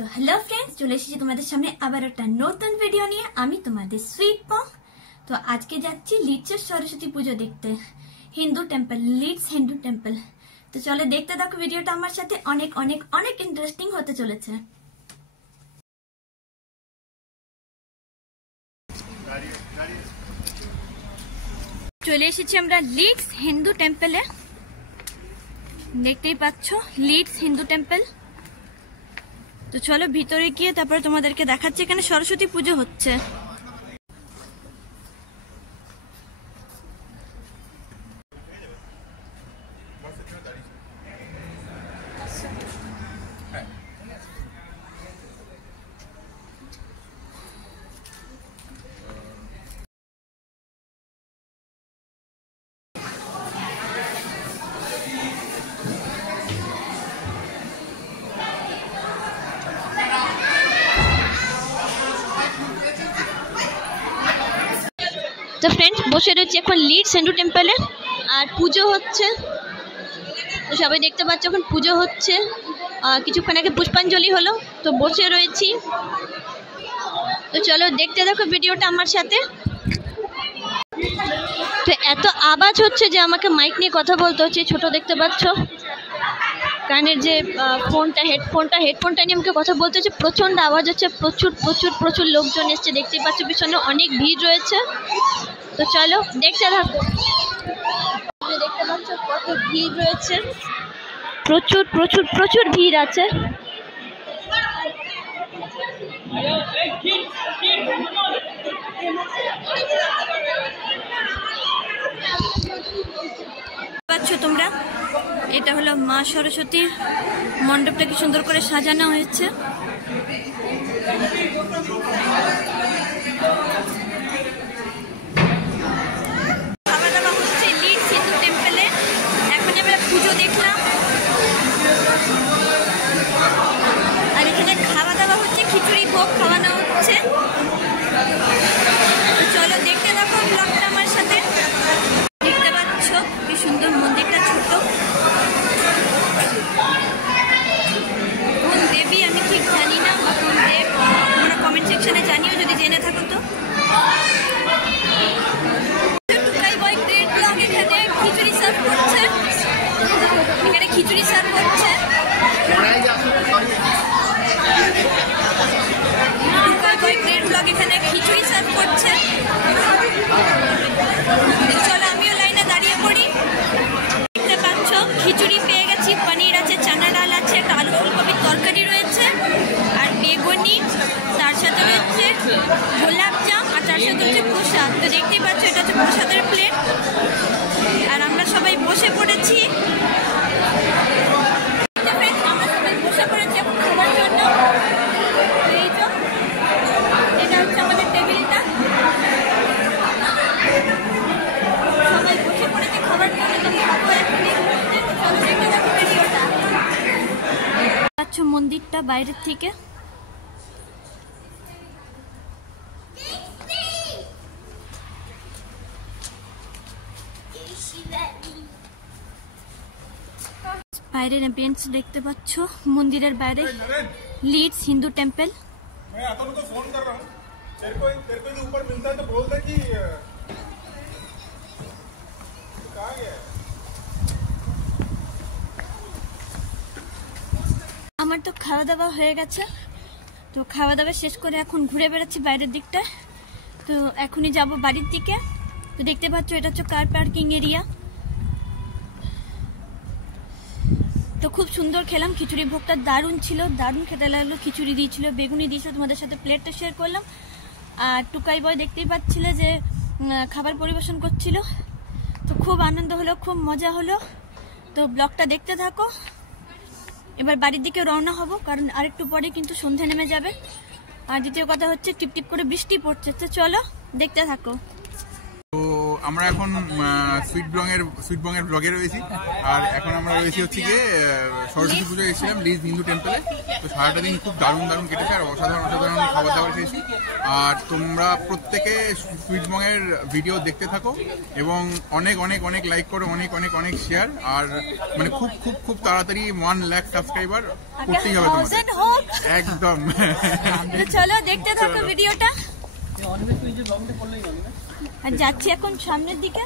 তো hello friends, চলে এসেছি তোমাদের সামনে আবার একটা নতুন ভিডিও নিয়ে। আমি তোমাদের সুইট পং। তো আজকে যাচ্ছি লিডসের সরস্বতী পুজো দেখতে, Hindu temple, Leeds Hindu temple. তো চলে দেখতে থাকো ভিডিওটা আমার সাথে, অনেক অনেক অনেক ইন্টারেস্টিং হতে চলেছে। চলে এসেছি আমরা লিডস হিন্দু টেম্পলে, দেখতেই পাচ্ছ লিডস হিন্দু টেম্পল। তো চলো ভিতরে গিয়ে তারপরে তোমাদেরকে দেখাচ্ছি এখানে সরস্বতী পুজো হচ্ছে। তো ফ্রেন্ডস, বসে রয়েছে এখন লিডস হিন্দু টেম্পলে আর পুজো হচ্ছে। তো সবাই দেখতে পাচ্ছ এখন পুজো হচ্ছে, কিছুক্ষণ আগে পুষ্পাঞ্জলি হলো। তো বসে রয়েছি, তো চলো দেখতে দেখো ভিডিওটা আমার সাথে। তো এত আওয়াজ হচ্ছে যে আমাকে মাইক নিয়ে কথা বলতে হচ্ছে। ছোট দেখতে পাচ্ছ কানের যে হেডফোনটা নিয়ে আমাকে কথা বলতে হচ্ছে। প্রচণ্ড আওয়াজ হচ্ছে, প্রচুর প্রচুর প্রচুর লোকজন এসছে, দেখতেই পাচ্ছ পিছনে অনেক ভিড় রয়েছে। তো চলো দেখতে থাকো, দেখতে পাচ্ছ কত ভিড় রয়েছে, প্রচুর প্রচুর প্রচুর ভিড় আছে। পাচ্ছ তোমরা, এটা হলো মা সরস্বতীর মণ্ডপটা, কি সুন্দর করে সাজানো হয়েছে। খাওয়া দাওয়া হচ্ছে লিডস হিন্দু টেম্পলে। এখন আমরা পুজো দেখলাম আর এখানে খাওয়া দাওয়া হচ্ছে, খিচুড়ি ভোগ খাওয়ানো হচ্ছে। চলো দেখতে দেখো ব্লগটা আমার সাথে। দেখতে পাচ্ছ কি সুন্দর মন্দিরটা, ছোট। কোন দেবী আমি ঠিক জানি না, বা কোন দেব তোমরা কমেন্ট সেকশনে জানিও যদি জেনে থাকো। তো টুকাই বয় গ্রেট ব্লগ এখানে খিচুড়ি সার্ভ করছে, এখানে খিচুড়ি সার্ভ করছে। টুকাই বয় গ্রেট ব্লগ এখানে খিচুড়ি সার্ভ করছে। চলো আমিও লাইনে দাঁড়িয়ে পড়ি। দেখতে পাচ্ছ খিচুড়ি পেয়ে গেছি, পনির আছে, চানা ডাল আছে, একটা আলু ফুলকপির তরকারি রয়েছে আর বেগুনি, তার সাথে রয়েছে গোলাপ জাম আর তার সাথে হচ্ছে প্রসাদ। তো দেখতেই পাচ্ছ এটা হচ্ছে প্রসাদের প্লেট আর আমরা সবাই বসে পড়েছি। আমরা সবাই বসে পড়েছি এখন খাবার জন্য। এই তো এটা হচ্ছে আমাদের টেবিলটা, সবাই বসে পড়েছে খাবার জন্য। মন্দিরটা বাইরের থেকে বাইরের অ্যাম্বিয়েন্স দেখতে পাচ্ছ। মন্দিরের বাইরে লিডস হিন্দু টেম্পল। আমার তো খাওয়া দাওয়া হয়ে গেছে, তো খাওয়া দাওয়া শেষ করে এখন ঘুরে বেড়াচ্ছি বাইরের দিকটা। তো এখনই যাব বাড়ির দিকে। তো দেখতে পাচ্ছ এটা হচ্ছে কার পার্কিং এরিয়া। তো খুব সুন্দর খেলাম, খিচুড়ি ভোগটা দারুণ ছিল, দারুণ খেতে লাগলো। খিচুড়ি দিয়েছিল, বেগুনি দিয়েছিল, তোমাদের সাথে প্লেটটা শেয়ার করলাম। আর টুকাই বয় দেখতেই পাচ্ছিলে যে খাবার পরিবেশন করছিল। তো খুব আনন্দ হলো, খুব মজা হলো। তো ব্লগটা দেখতে থাকো। এবার বাড়ির দিকে রওনা হব, কারণ আরেকটু পরে কিন্তু সন্ধ্যা নেমে যাবে। আর দ্বিতীয় কথা হচ্ছে টিপ টিপ করে বৃষ্টি পড়ছে। তো চলো দেখতে থাকো। তো আমরা এখন সুইট বং এর ব্লগে রয়েছি। আর এখন আমরা রয়েছি হচ্ছে গিয়ে সরস্বতী পুজো এসেছিলাম লিজ হিন্দু টেম্পলে। তো সারাটা দিন খুব দারুণ কেটেছে আর অসাধারণ খাবার দাবার খেয়েছি। আর তোমরা প্রত্যেকে সুইট বং এর ভিডিও দেখতে থাকো এবং অনেক লাইক করো, অনেক শেয়ার। আর মানে খুব তাড়াতাড়ি 1 লাখ সাবস্ক্রাইবার করতেই হবে তোমাদের একদম। চলো দেখতে থাকো ভিডিওটা। আর যাচ্ছি এখন সামনের দিকে।